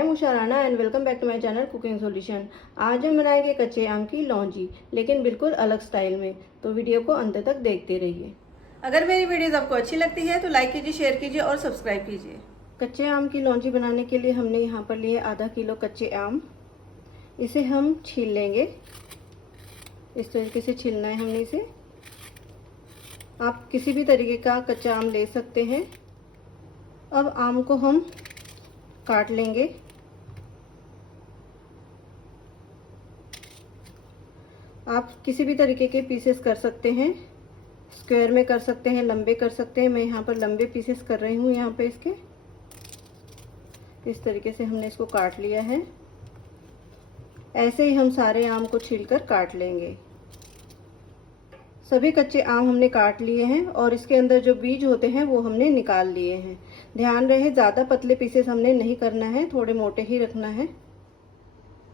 I am Usha Rana and welcome back to my channel cooking solution. आज हम बनाएंगे कच्चे आम की लौंजी, लेकिन बिल्कुल अलग स्टाइल में। तो वीडियो को अंत तक देखते रहिए। अगर मेरी वीडियोस आपको अच्छी लगती है तो लाइक कीजिए, शेयर कीजिए और सब्सक्राइब कीजिए। कच्चे आम की लौंजी बनाने के लिए हमने यहाँ पर लिए आधा किलो कच्चे आम। इसे हम छील लेंगे। इस तरीके से छीलना है हमने इसे। आप किसी भी तरीके का कच्चा आम ले सकते हैं। अब आम को हम काट लेंगे। आप किसी भी तरीके के पीसेस कर सकते हैं, स्क्वायर में कर सकते हैं, लंबे कर सकते हैं। मैं यहाँ पर लंबे पीसेस कर रही हूँ। यहाँ पे इसके इस तरीके से हमने इसको काट लिया है। ऐसे ही हम सारे आम को छीलकर काट लेंगे। सभी कच्चे आम हमने काट लिए हैं और इसके अंदर जो बीज होते हैं वो हमने निकाल लिए हैं। ध्यान रहे ज़्यादा पतले पीसेस हमने नहीं करना है, थोड़े मोटे ही रखना है।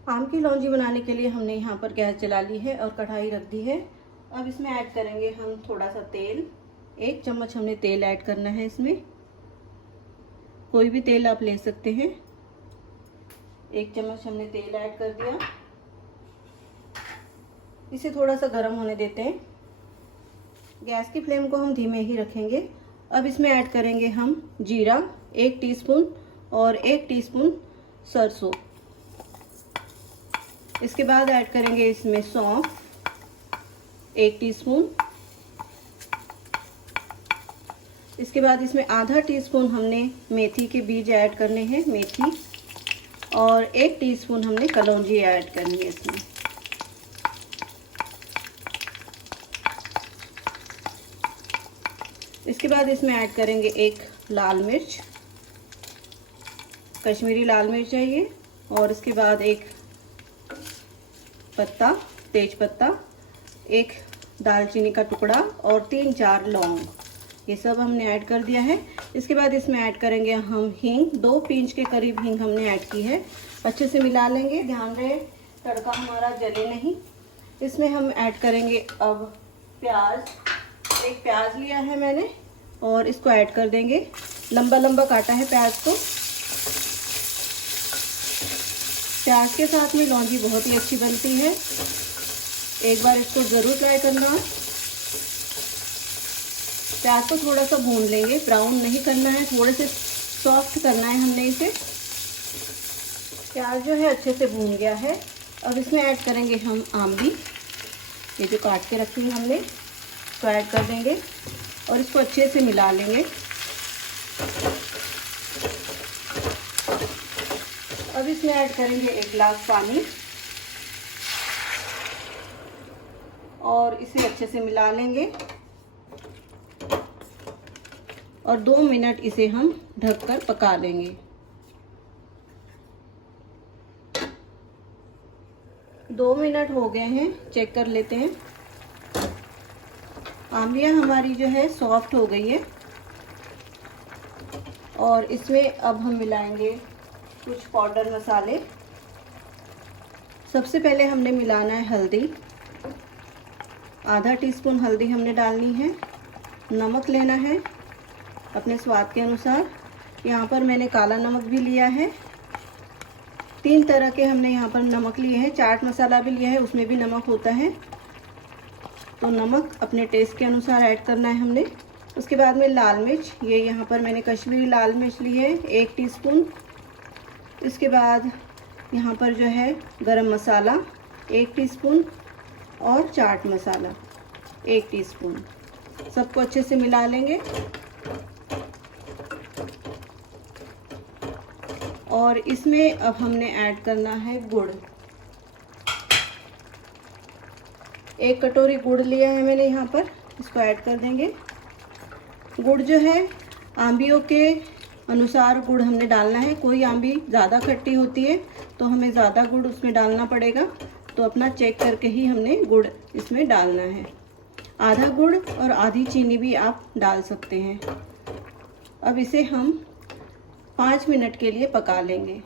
आम की लौंजी बनाने के लिए हमने यहाँ पर गैस जला ली है और कढ़ाई रख दी है। अब इसमें ऐड करेंगे हम थोड़ा सा तेल। 1 चम्मच हमने तेल ऐड करना है इसमें। कोई भी तेल आप ले सकते हैं। 1 चम्मच हमने तेल ऐड कर दिया। इसे थोड़ा सा गर्म होने देते हैं। गैस की फ्लेम को हम धीमे ही रखेंगे। अब इसमें ऐड करेंगे हम जीरा 1 टीस्पून और 1 टीस्पून सरसों। इसके बाद ऐड करेंगे इसमें सौंफ 1 टीस्पून। इसके बाद इसमें आधा टीस्पून हमने मेथी के बीज ऐड करने हैं, मेथी, और 1 टीस्पून हमने कलौंजी ऐड करनी है इसमें। इसके बाद इसमें ऐड करेंगे 1 लाल मिर्च, कश्मीरी लाल मिर्च चाहिए, और इसके बाद 1 पत्ता, तेज पत्ता, 1 दालचीनी का टुकड़ा और 3-4 लौंग। ये सब हमने ऐड कर दिया है। इसके बाद इसमें ऐड करेंगे हम हींग। 2 पिंच के करीब हींग हमने ऐड की है। अच्छे से मिला लेंगे। ध्यान रहे तड़का हमारा जले नहीं। इसमें हम ऐड करेंगे अब प्याज। 1 प्याज लिया है मैंने और इसको ऐड कर देंगे। लंबा लंबा काटा है प्याज को। प्याज के साथ में लौंजी बहुत ही अच्छी बनती है। एक बार इसको ज़रूर ट्राई करना। प्याज को थोड़ा सा भून लेंगे, ब्राउन नहीं करना है, थोड़े से सॉफ्ट करना है हमने इसे। प्याज जो है अच्छे से भून गया है। अब इसमें ऐड करेंगे हम आमली, ये जो काट के रखी है हमने, इसको ऐड कर देंगे और इसको अच्छे से मिला लेंगे। अब इसमें ऐड करेंगे 1 गिलास पानी और इसे अच्छे से मिला लेंगे और 2 मिनट इसे हम ढककर पका लेंगे। 2 मिनट हो गए हैं, चेक कर लेते हैं। आमलियाँ हमारी जो है सॉफ्ट हो गई है और इसमें अब हम मिलाएंगे कुछ पाउडर मसाले। सबसे पहले हमने मिलाना है हल्दी। आधा टीस्पून हल्दी हमने डालनी है। नमक लेना है अपने स्वाद के अनुसार। यहाँ पर मैंने काला नमक भी लिया है। 3 तरह के हमने यहाँ पर नमक लिए हैं। चाट मसाला भी लिया है, उसमें भी नमक होता है। तो नमक अपने टेस्ट के अनुसार ऐड करना है हमने। उसके बाद में लाल मिर्च, ये यहाँ पर मैंने कश्मीरी लाल मिर्च ली है 1 टीस्पून। इसके बाद यहाँ पर जो है गरम मसाला 1 टीस्पून और चाट मसाला 1 टीस्पून। सबको अच्छे से मिला लेंगे और इसमें अब हमने ऐड करना है गुड़। 1 कटोरी गुड़ लिया है मैंने यहाँ पर, इसको ऐड कर देंगे। गुड़ जो है आंबियों के अनुसार गुड़ हमने डालना है। कोई आंबी ज़्यादा खट्टी होती है तो हमें ज़्यादा गुड़ उसमें डालना पड़ेगा, तो अपना चेक करके ही हमने गुड़ इसमें डालना है। आधा गुड़ और आधी चीनी भी आप डाल सकते हैं। अब इसे हम 5 मिनट के लिए पका लेंगे।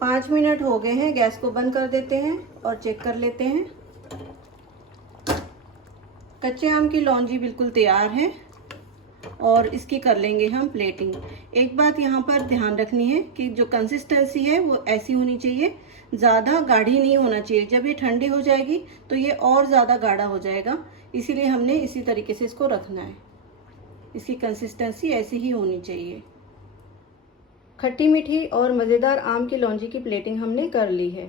5 मिनट हो गए हैं, गैस को बंद कर देते हैं और चेक कर लेते हैं। कच्चे आम की लौंजी बिल्कुल तैयार है। और इसकी कर लेंगे हम प्लेटिंग। एक बात यहाँ पर ध्यान रखनी है कि जो कंसिस्टेंसी है वो ऐसी होनी चाहिए, ज़्यादा गाढ़ी नहीं होना चाहिए। जब ये ठंडी हो जाएगी तो ये और ज़्यादा गाढ़ा हो जाएगा, इसीलिए हमने इसी तरीके से इसको रखना है। इसकी कंसिस्टेंसी ऐसी ही होनी चाहिए। खट्टी मीठी और मज़ेदार आम की लौंजी की प्लेटिंग हमने कर ली है।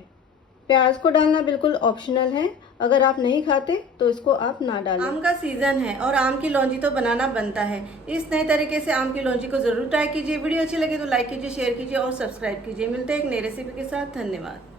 प्याज को डालना बिल्कुल ऑप्शनल है, अगर आप नहीं खाते तो इसको आप ना डालें। आम का सीजन है और आम की लौंजी तो बनाना बनता है। इस नए तरीके से आम की लौंजी को जरूर ट्राई कीजिए। वीडियो अच्छी लगे तो लाइक कीजिए, शेयर कीजिए और सब्सक्राइब कीजिए। मिलते हैं एक नई रेसिपी के साथ। धन्यवाद।